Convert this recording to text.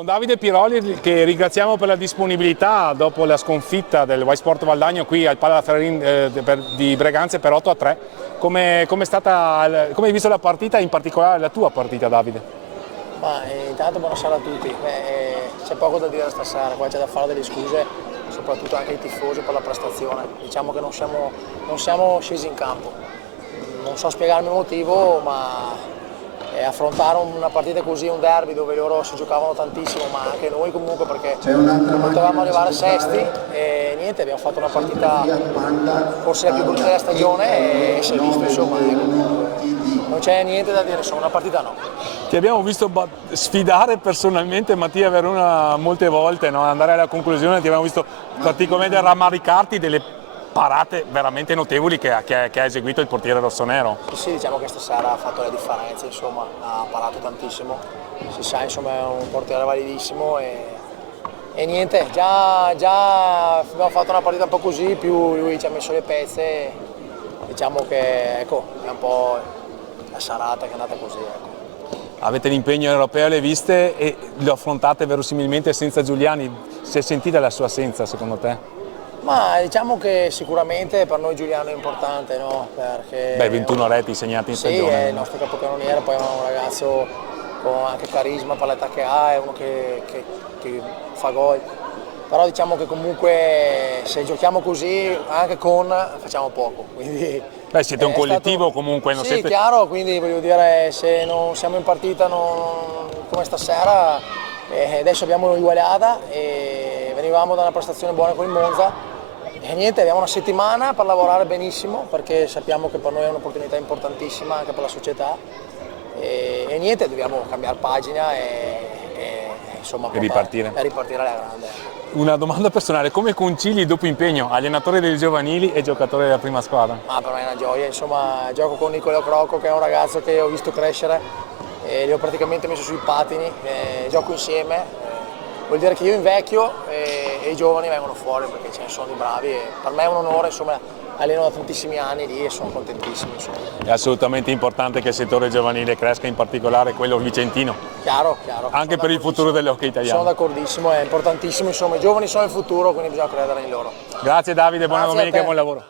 Con Davide Piroli, che ringraziamo per la disponibilità dopo la sconfitta del Y Sport Valdagno qui al Pala Ferrarin di Breganze per 8-3. Come hai visto la partita, in particolare la tua partita, Davide? Intanto buonasera a tutti. C'è poco da dire stasera, qua c'è da fare delle scuse, soprattutto anche ai tifosi per la prestazione. Diciamo che non siamo scesi in campo. Non so spiegarmi il motivo, ma affrontare una partita così, un derby dove loro si giocavano tantissimo, ma anche noi comunque, perché potevamo arrivare sesti e niente, abbiamo fatto una partita forse la più brutta della stagione e si è visto, insomma, non c'è niente da dire, insomma, una partita no. Ti abbiamo visto sfidare personalmente Mattia Verona molte volte, no? Andare alla conclusione, ti abbiamo visto praticamente rammaricarti delle parate veramente notevoli che ha eseguito il portiere rossonero. Sì, diciamo che stasera ha fatto la differenza, insomma, ha parato tantissimo, si sa, insomma, è un portiere validissimo e niente, già abbiamo fatto una partita un po' così, più lui ci ha messo le pezze, diciamo che ecco, è un po' la sarata che è andata così. Ecco. Avete l'impegno europeo alle viste e lo affrontate verosimilmente senza Giuliani, si è sentita la sua assenza secondo te? Ma diciamo che sicuramente per noi Giuliano è importante, no? Perché 21 reti segnati in stagione. Sì, è il nostro capocannoniere, poi è un ragazzo con anche carisma per l'età che ha, è uno che fa gol. Però diciamo che comunque se giochiamo così, anche facciamo poco. Quindi siete un collettivo comunque. Non sì, siete... chiaro, quindi voglio dire, se non siamo in partita come stasera, adesso abbiamo un'uguagliata e venivamo da una prestazione buona con il Monza. E niente, abbiamo una settimana per lavorare benissimo perché sappiamo che per noi è un'opportunità importantissima anche per la società e niente, dobbiamo cambiare pagina insomma, ripartire alla grande. Una domanda personale, come concili il doppio impegno, allenatore dei giovanili e giocatore della prima squadra? Per me è una gioia, insomma, gioco con Nicolò Crocco che è un ragazzo che ho visto crescere e li ho praticamente messo sui patini, gioco insieme. Vuol dire che io invecchio e i giovani vengono fuori perché ce ne sono di bravi e per me è un onore, insomma, alleno da tantissimi anni lì e sono contentissimo. Insomma. È assolutamente importante che il settore giovanile cresca, in particolare quello vicentino. Chiaro. Anche per il futuro dell'hockey italiano. Sono d'accordissimo, è importantissimo, insomma, i giovani sono il futuro, quindi bisogna credere in loro. Grazie Davide, buona domenica e buon lavoro.